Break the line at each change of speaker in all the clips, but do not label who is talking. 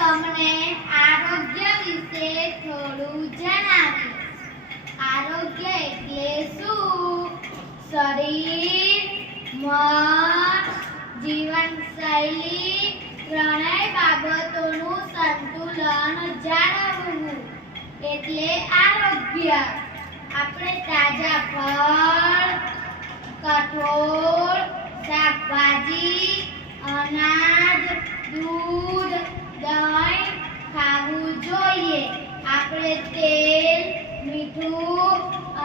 તમને આરોગ્ય વિશે થોડું જણાવીશ. આરોગ્ય એટલે શું? શરીર, મન, જીવનશૈલી, ત્રણેય બાબતોનું સંતુલન જાળવવું. એટલે આરોગ્ય. આપણે તાજા ફળ, કઠોળ, શાકભાજી, અનાજ, દૂધ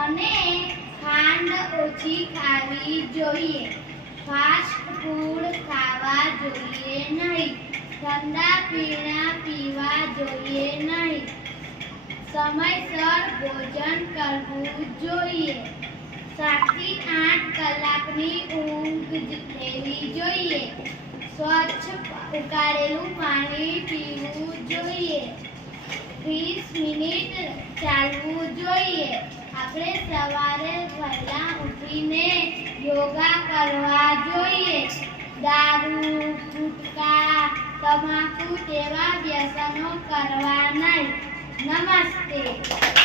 અને ખાંડ ઓછી ખાવી જોઈએ. ફાસ્ટ ફૂડ ખાવા જોઈએ નહીં. ઠંડા પીણા પીવા જોઈએ નહીં. સમયસર ભોજન કરવું જોઈએ. સાતથી આઠ કલાકની ઊંઘ લેવી જોઈએ. સ્વચ્છ ઉકાળેલું પાણી પીવું જોઈએ. ત્રીસ મિનિટ ચાલવું જોઈએ. આપણે સવારે વહેલા ઉઠીને યોગા કરવા જોઈએ. દારૂ, ગુટકા, તમાકુ જેવા વ્યસનો કરવા નહીં. નમસ્તે.